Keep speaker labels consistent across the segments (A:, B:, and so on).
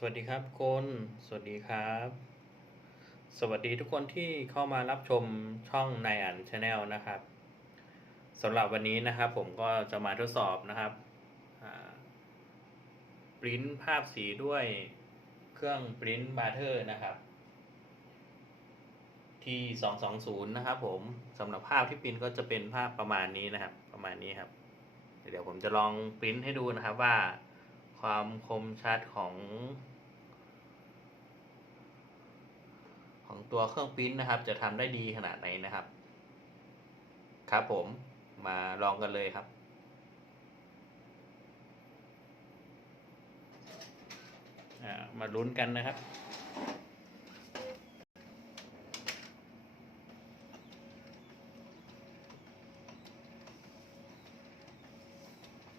A: สวัสดีครับคุณสวัสดีครับ สวัสดีทุกคนที่เข้ามารับชมช่องนายอันชาแนลนะครับสำหรับวันนี้นะครับผมก็จะมาทดสอบนะครับปริ้นภาพสีด้วยเครื่องปริ้นบาร์เทอร์นะครับ ที่220นะครับผมสำหรับภาพที่ปริ้นก็จะเป็นภาพประมาณนี้นะครับ ประมาณนี้ครับ เดี๋ยวผมจะลองปริ้นให้ดูนะครับว่าความคมชัดของ ของ ตัวเครื่องปริ้นนะครับ จะทำได้ดีขนาดไหนนะครับ ครับผมมาลองกันเลยครับ มาลุ้นกันนะครับ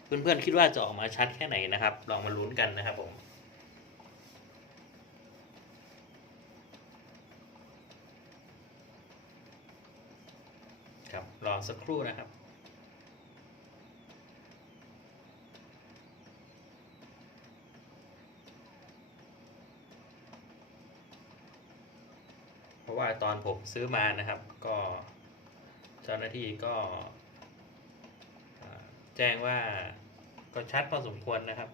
A: เพื่อนๆคิดว่าจะออกมาชัดแค่ไหนนะครับ ลองมาลุ้นกันนะครับผม ครับรอสักครู่นะครับ เพราะว่าตอนผมซื้อมานะครับ ก็เจ้าหน้าที่ก็แจ้งว่าก็ชัดพอสมควรนะครับ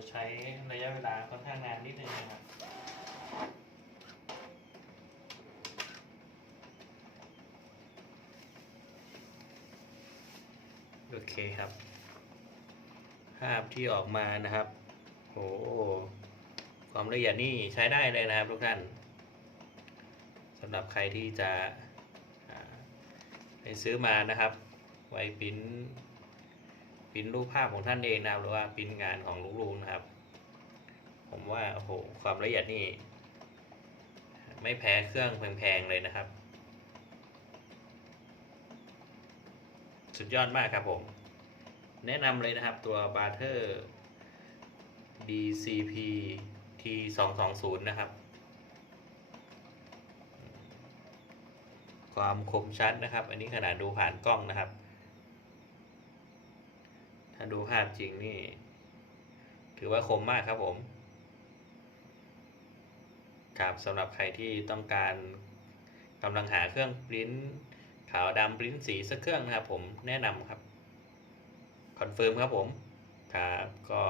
A: จะใช้ระยะเวลาค่อนข้างนานนิดนึงนะครับโอเคครับ ภาพที่ออกมานะครับโหความละเอียดนี่ใช้ได้เลยนะครับทุกท่านสำหรับใครที่จะไปซื้อมานะครับ ไว้ปิ้น ปริ้นรูปภาพของท่านเองนะครับหรือว่าปริ้นงานของลุงๆนะครับ ผมว่าโอ้โหความละเอียดนี่ไม่แพ้เครื่องแพงๆเลยนะครับ สุดยอดมากครับผม แนะนำเลยนะครับตัว b a r t e r DCP T 2 2 0 นะครับ ความคมชัดนะครับ อันนี้ขนาดดูผ่านกล้องนะครับ ถ้าดูภาพจริงนี่ ถือว่าคมมากครับผมครับสำหรับใครที่ต้องการกำลังหาเครื่องปริ้นขาวดำปริ้นสีสักเครื่องนะครับผมแนะนำครับคอนเฟิร์มครับผมครับก็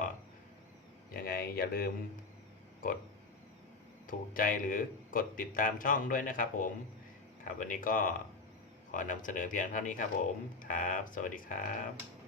A: ยังไงอย่าลืมกดถูกใจหรือกดติดตามช่องด้วยนะครับผมครับวันนี้ก็ขอนำเสนอเพียงเท่านี้ครับผมครับ สวัสดีครับ